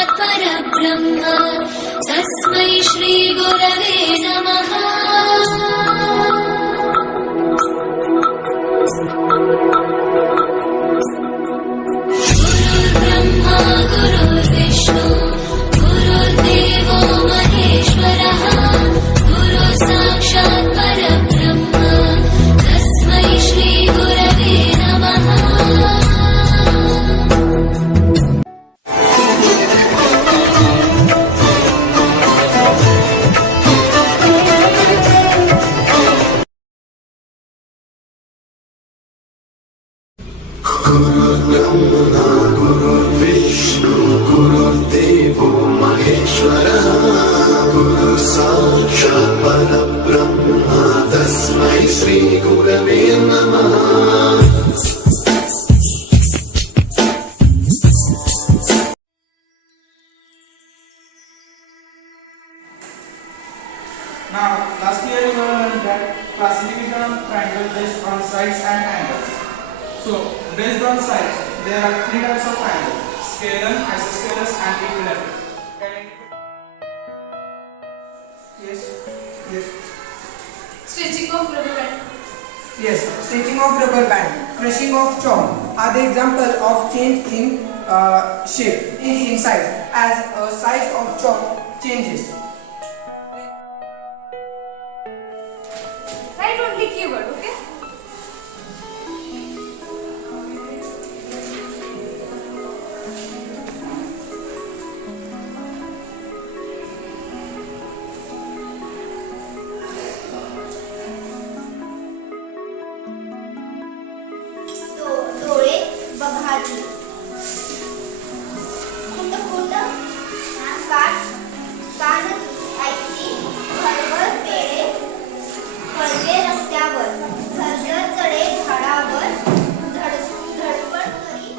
साक्षात् परब्रह्म तस्मै श्री गुरवे नमः। गुरुर्ब्रह्मा गुरुर्विष्णु गुरुर्देवो महेश्वरः गुरुः साक्षात् परब्रह्म तस्मै श्री गुरवे नमः। गुरुर्ब्रह्मा गुरुर्विष्णु गुरुर्देवो महेश्वरः गुरुः साक्षात् परब्रह्म तस्मै श्री गुरवे नमः। Now, last year we learned that classification of triangle based on sides and angles. So, based on sides, there are three types of triangles: scalar, isoscalars, and equilateral. Yes. Stitching of rubber band. Yes, stitching of rubber band, crushing of chalk are the example of change in shape in size as size of chalk changes. Write only keyword, okay? डोळे बघावी कुंड कान ऐकली भरभर पेळे पडले रस्त्यावर झरझर चढे झाडावर धडपड करी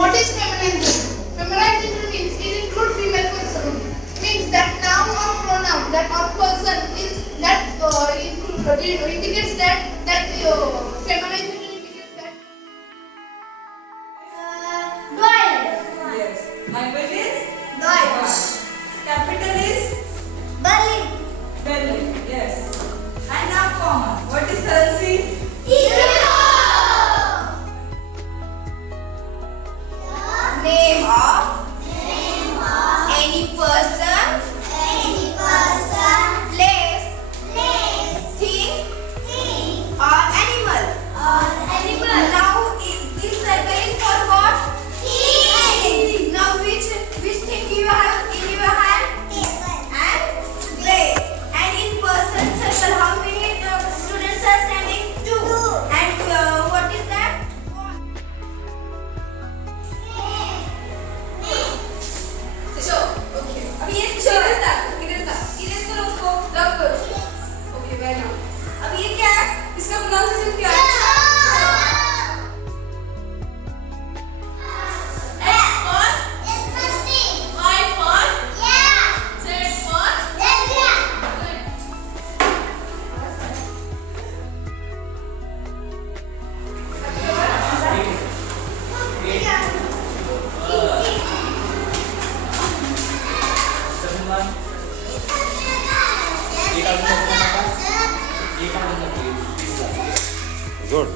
What is feminism? Feminism means it includes female person. Means that noun or pronoun that or person is that indicates that feminism indicates that. Yes. Language is Deutsch. capital is Berlin. Berlin. Yes. And now comma. What is currency? Name of any person, place, thing, or animal. Now this circle is for what? Now which thing you have in your hand? And place. And in person circle, how many students are standing? Two. And what is that? So, okay. अभी ये erase करो उसको, रब करो. Okay, very good. अब ये क्या है? इसका प्रोनाउंसिएशन क्या है? X for Y for Z for Good.